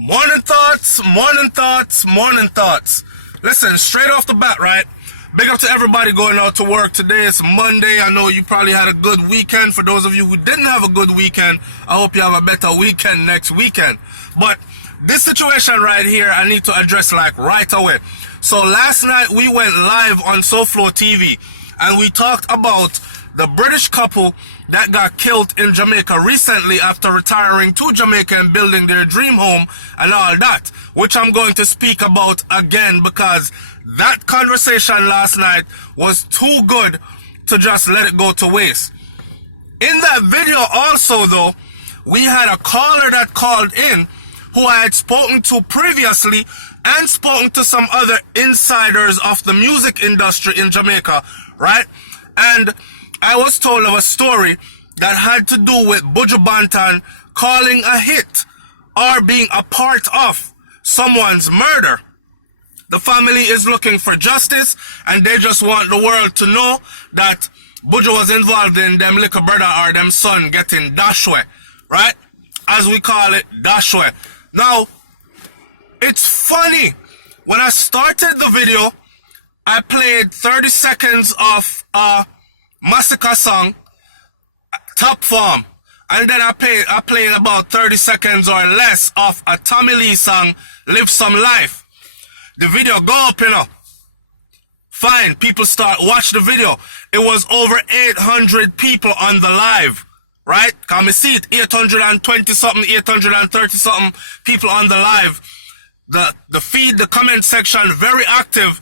Morning thoughts, morning thoughts, morning thoughts. Listen, straight off the bat, right? Big up to everybody going out to work today. It's Monday. I know you probably had a good weekend. For those of you who didn't have a good weekend, I hope you have a better weekend next weekend. But this situation right here, I need to address like right away. So last night we went live on SouFLoTV and we talked about the British couple that got killed in Jamaica recently after retiring to Jamaica and building their dream home and all that, which I'm going to speak about again because that conversation last night was too good to just let it go to waste. In that video also though, we had a caller that called in who I had spoken to previously and spoken to some other insiders of the music industry in Jamaica, right? And I was told of a story that had to do with Buju Banton calling a hit or being a part of someone's murder. The family is looking for justice and they just want the world to know that Buju was involved in them little brother or them son getting dashway, right? As we call it, dashway. Now, it's funny. When I started the video, I played 30 seconds of Massacre song, Top Form, and then I played about 30 seconds or less of a Tommy Lee song, Live Some Life. The video go up, you know. Fine, people start watch the video. It was over 800 people on the live, right? Come see it, 820 something, 830 something people on the live. The feed, the comment section, very active.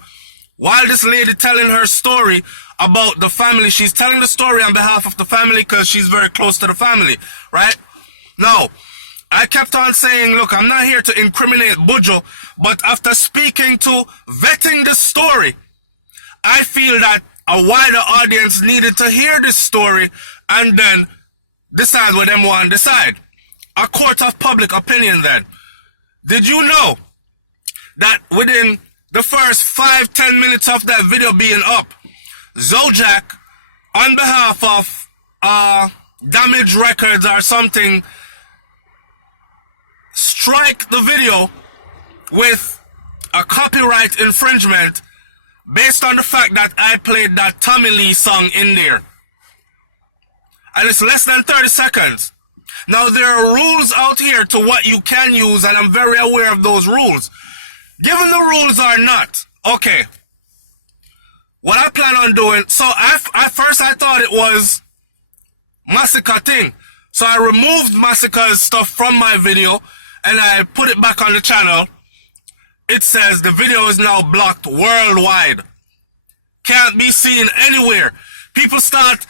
While this lady telling her story about the family, she's telling the story on behalf of the family because she's very close to the family, right? Now, I kept on saying, look, I'm not here to incriminate Buju, but after speaking to, vetting the story, I feel that a wider audience needed to hear this story and then decide what them want to decide. A court of public opinion then. Did you know that within the first 5-10 minutes of that video being up, Zojak, on behalf of Damage Records or something, strike the video with a copyright infringement based on the fact that I played that Tommy Lee song in there. And it's less than 30 seconds. Now there are rules out here to what you can use and I'm very aware of those rules. Given the rules or not, okay, what I plan on doing, so at first I thought it was Massacre thing. So I removed Massacre's stuff from my video and I put it back on the channel. It says the video is now blocked worldwide. Can't be seen anywhere. People start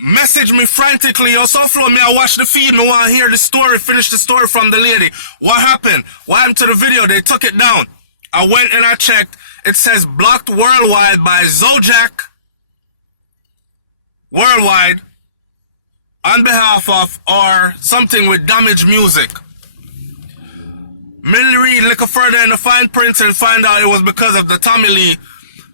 message me frantically, yo, SouFLo, me I watch the feed, me want to hear the story, finish the story from the lady. What happened? What happened to the video? They took it down. I went and I checked. It says blocked worldwide by Zojak worldwide on behalf of or something with Damage Music. Me read a little further in the fine print and find out it was because of the Tommy Lee.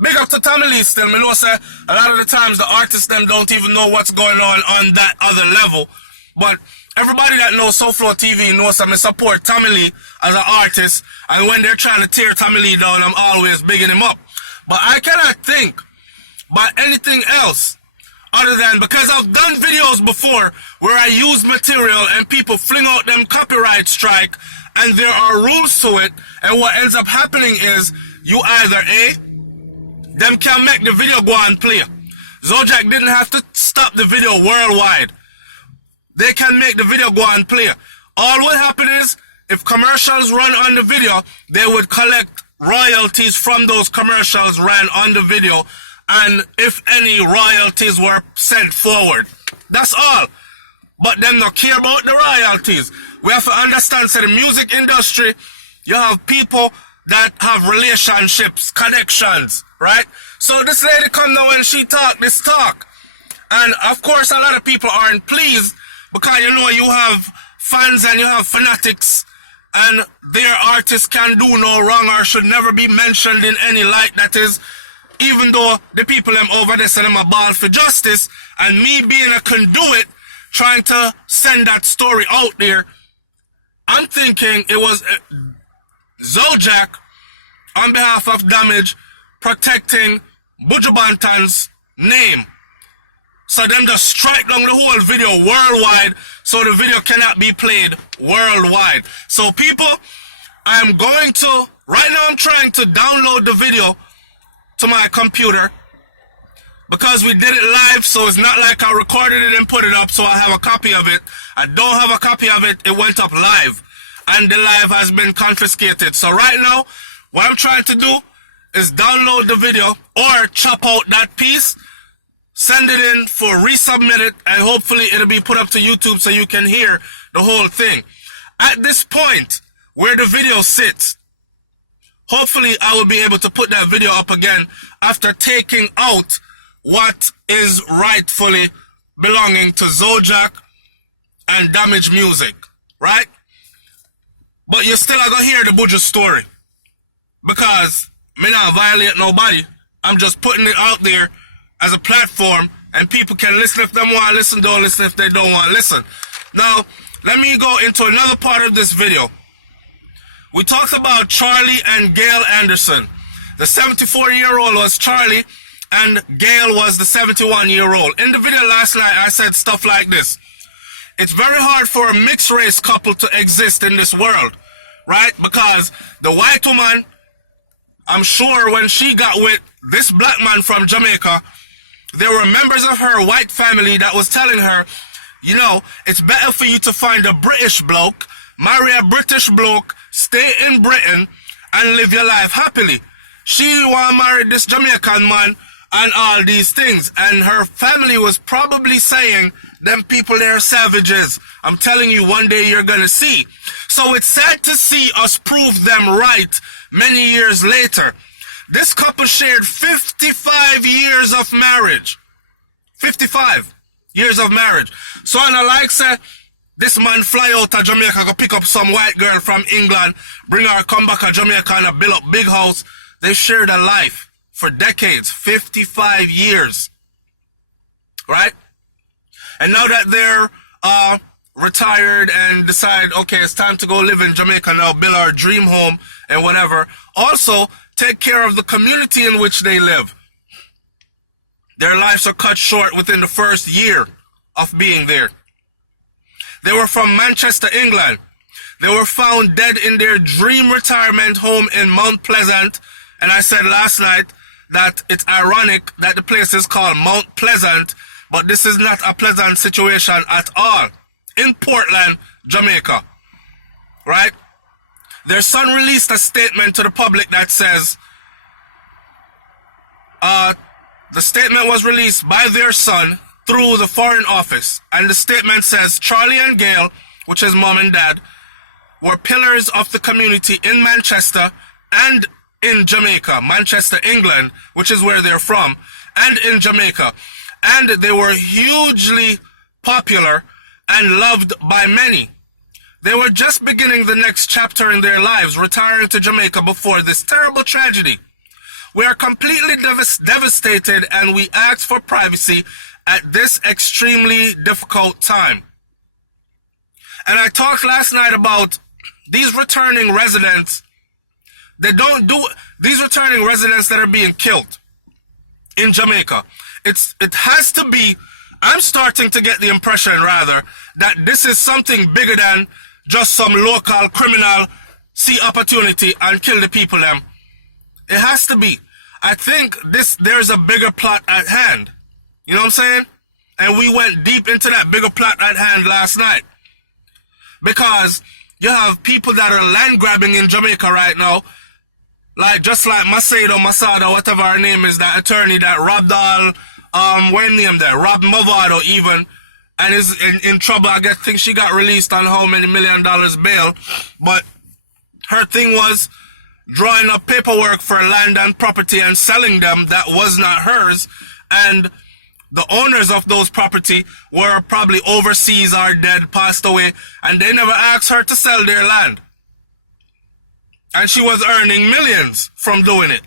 Big up to Tommy Lee still. Me know say a lot of the times the artists them don't even know what's going on that other level. But everybody that knows SouFLoTV knows that I support Tommy Lee as an artist, and when they're trying to tear Tommy Lee down, I'm always bigging him up. But I cannot think by anything else other than, because I've done videos before where I use material and people fling out them copyright strike and there are rules to it, and what ends up happening is you either them can make the video go and play. Zojak didn't have to stop the video worldwide. They can make the video go and play. All what happen is, if commercials run on the video, they would collect royalties from those commercials ran on the video, and if any royalties were sent forward. That's all. But them not care about the royalties. We have to understand, so the music industry, you have people that have relationships, connections, right? So this lady come down and she talk this talk. And of course a lot of people aren't pleased because you know you have fans and you have fanatics and their artists can do no wrong or should never be mentioned in any light, that is, even though the people them over there send them a ball for justice, and me being a conduit trying to send that story out there, I'm thinking it was Zojak, on behalf of Damage, protecting Buju Banton's name. So them just strike down the whole video worldwide, so the video cannot be played worldwide. So people, right now I'm trying to download the video to my computer, because we did it live, so it's not like I recorded it and put it up, so I have a copy of it. I don't have a copy of it, it went up live, and the live has been confiscated. So right now, what I'm trying to do is download the video, or chop out that piece, send it in for resubmit it, and hopefully it'll be put up to YouTube so you can hear the whole thing. At this point, where the video sits, hopefully I will be able to put that video up again after taking out what is rightfully belonging to Zojak and Damage Music, right? But you still are gonna hear the Buju story, because me not violate nobody. I'm just putting it out there as a platform, and people can listen if they want to listen, don't listen if they don't want to listen. Now, let me go into another part of this video. We talked about Charlie and Gail Anderson. The 74-year-old was Charlie, and Gail was the 71-year-old. In the video last night, I said stuff like this. It's very hard for a mixed race couple to exist in this world, right? Because the white woman, I'm sure when she got with this black man from Jamaica, there were members of her white family that was telling her, you know, it's better for you to find a British bloke, marry a British bloke, stay in Britain, and live your life happily. She want to marry this Jamaican man and all these things. And her family was probably saying, them people, they're savages. I'm telling you, one day you're going to see. So it's sad to see us prove them right many years later. This couple shared 55 years of marriage. 55 years of marriage. So on the like say, this man fly out to Jamaica, go pick up some white girl from England, bring her, come back to Jamaica and build up big house. They shared a life for decades, 55 years, right? And now that they're retired and decide, okay, it's time to go live in Jamaica now, build our dream home and whatever. Also, take care of the community in which they live. Their lives are cut short within the first year of being there. They were from Manchester, England. They were found dead in their dream retirement home in Mount Pleasant. And I said last night that it's ironic that the place is called Mount Pleasant, but this is not a pleasant situation at all. In Portland, Jamaica, right? Their son released a statement to the public that says, the statement was released by their son through the Foreign Office. And the statement says, Charlie and Gail, which is mom and dad, were pillars of the community in Manchester and in Jamaica, Manchester, England, which is where they're from, and in Jamaica. And they were hugely popular and loved by many. They were just beginning the next chapter in their lives, retiring to Jamaica before this terrible tragedy. We are completely devastated, and we ask for privacy at this extremely difficult time. And I talked last night about these returning residents. These returning residents that are being killed in Jamaica. It has to be, I'm starting to get the impression rather, that this is something bigger than just some local criminal see opportunity and kill the people them. It has to be. I think there's a bigger plot at hand. You know what I'm saying? And we went deep into that bigger plot at hand last night. Because you have people that are land grabbing in Jamaica right now, just like Masada, whatever her name is, that attorney that robbed what name there? Robbed Movado even, and is in trouble. I think she got released on how many $1 million bail. But her thing was drawing up paperwork for land and property and selling them that was not hers. And the owners of those property were probably overseas or dead, passed away, and they never asked her to sell their land. And she was earning millions from doing it.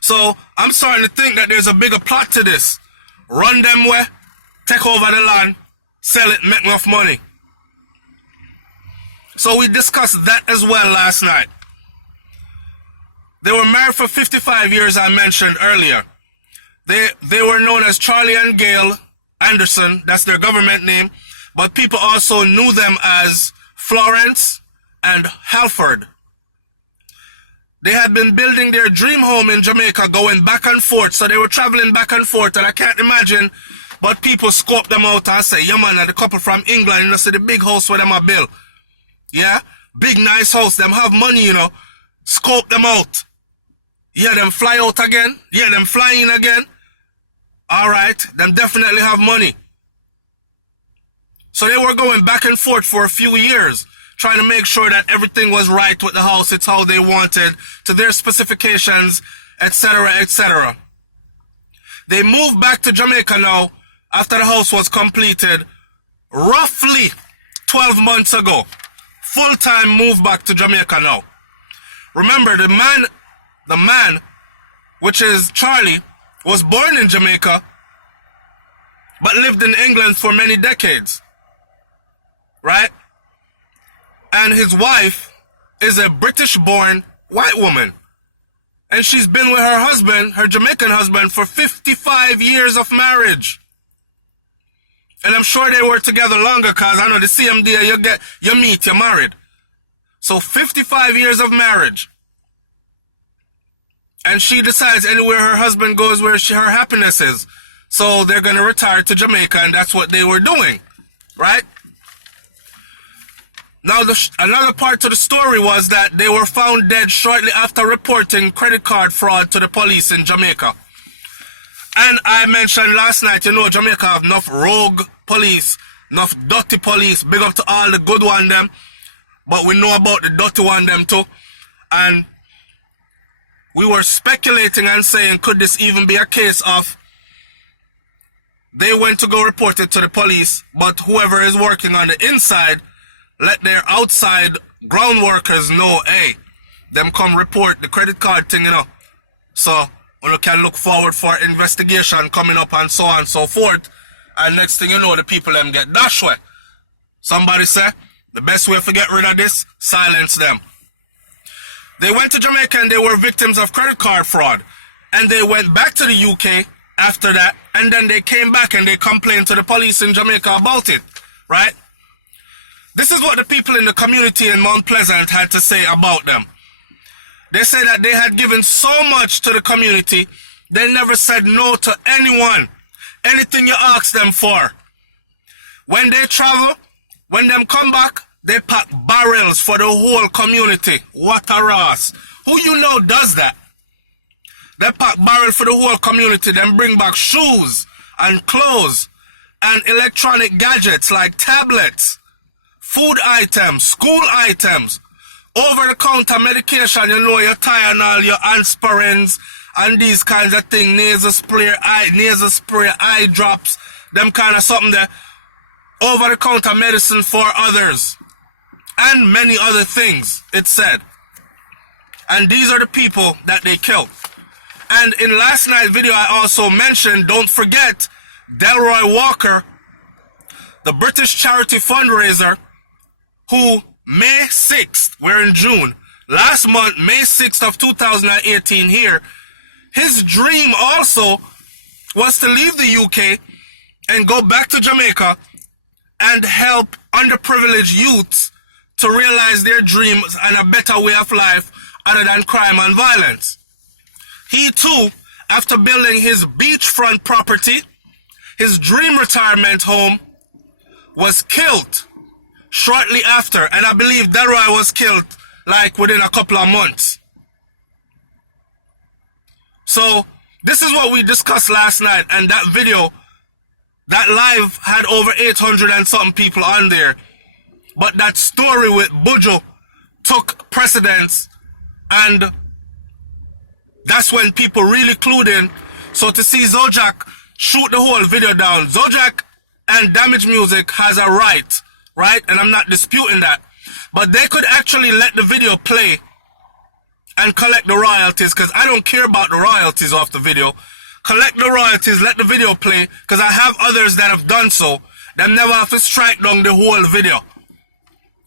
So I'm starting to think that there's a bigger plot to this. Run them way, take over the land, sell it, make enough money. So we discussed that as well last night. They were married for 55 years, I mentioned earlier. They were known as Charlie and Gail Anderson. That's their government name. But people also knew them as Florence and Halford. They had been building their dream home in Jamaica, going back and forth. So they were traveling back and forth, and I can't imagine, but people scope them out and say, yeah man, the couple from England, you know, see the big house where them are built. Yeah? Big nice house, them have money, you know. Scope them out. Yeah, them fly out again. Yeah, them fly in again. Alright, them definitely have money. So they were going back and forth for a few years, trying to make sure that everything was right with the house. It's how they wanted, to their specifications, etc., etc. They moved back to Jamaica now, after the house was completed, roughly 12 months ago. Full-time move back to Jamaica now. Remember, the man, which is Charlie, was born in Jamaica, but lived in England for many decades. Right? And his wife is a British-born white woman. And she's been with her husband, her Jamaican husband, for 55 years of marriage. And I'm sure they were together longer, because I know the CMD, you meet, you're married. So 55 years of marriage. And she decides anywhere her husband goes, where her happiness is. So they're going to retire to Jamaica, and that's what they were doing. Right? Now, another part to the story was that they were found dead shortly after reporting credit card fraud to the police in Jamaica. And I mentioned last night, you know, Jamaica have enough rogue police, enough dirty police. Big up to all the good one them. But we know about the dirty one them too. And we were speculating and saying, could this even be a case of they went to go report it to the police, but whoever is working on the inside let their outside ground workers know, hey, them come report the credit card thing, you know. So we can look forward for investigation coming up and so on and so forth. And next thing you know, the people them get dashed way. Somebody say, the best way to get rid of this, silence them. They went to Jamaica and they were victims of credit card fraud. And they went back to the UK after that. And then they came back and they complained to the police in Jamaica about it. Right? This is what the people in the community in Mount Pleasant had to say about them. They said that they had given so much to the community, they never said no to anyone. Anything you ask them for. When they travel, when them come back, they pack barrels for the whole community. What a rass. Who you know does that? They pack barrels for the whole community, then bring back shoes and clothes and electronic gadgets like tablets, food items, school items, over-the-counter medication, you know, your Tylenol, your aspirins, and these kinds of things, nasal spray, eye drops, them kind of something there, over-the-counter medicine for others, and many other things, it said. And these are the people that they killed. And in last night's video, I also mentioned, don't forget, Delroy Walker, the British charity fundraiser, who May 6th, we're in June, last month, May 6th of 2018 here, his dream also was to leave the UK and go back to Jamaica and help underprivileged youths to realize their dreams and a better way of life other than crime and violence. He too, after building his beachfront property, his dream retirement home, was killed shortly after, and I believe Delroy was killed like within a couple of months. So this is what we discussed last night, and that video, that live had over 800 and something people on there. But that story with Buju took precedence, and that's when people really clued in. So to see Zojak shoot the whole video down, Zojak and Damage Music has a right? And I'm not disputing that. But they could actually let the video play and collect the royalties, because I don't care about the royalties off the video. Collect the royalties, let the video play, because I have others that have done so. Them never have to strike down the whole video.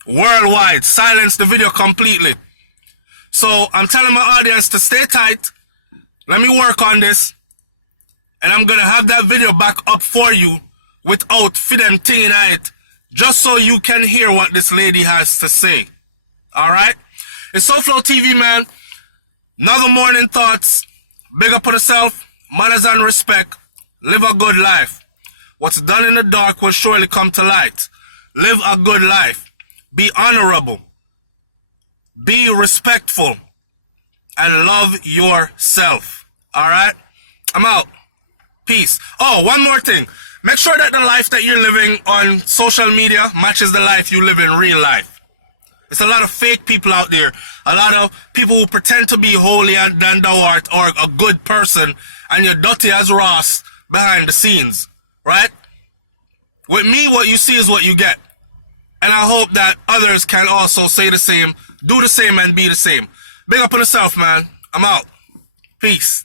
Worldwide, silence the video completely. So I'm telling my audience to stay tight. Let me work on this. And I'm going to have that video back up for you without them thing in it, just so you can hear what this lady has to say. Alright? It's SouFLoTV, man. Another morning thoughts. Big up on yourself. Manners and respect. Live a good life. What's done in the dark will surely come to light. Live a good life. Be honorable. Be respectful. And love yourself. Alright? I'm out. Peace. Oh, one more thing. Make sure that the life that you're living on social media matches the life you live in real life. There's a lot of fake people out there. A lot of people who pretend to be holy and than thou art, or a good person, and you're dirty as Ross behind the scenes. Right? With me, what you see is what you get. And I hope that others can also say the same, do the same, and be the same. Big up on yourself, man. I'm out. Peace.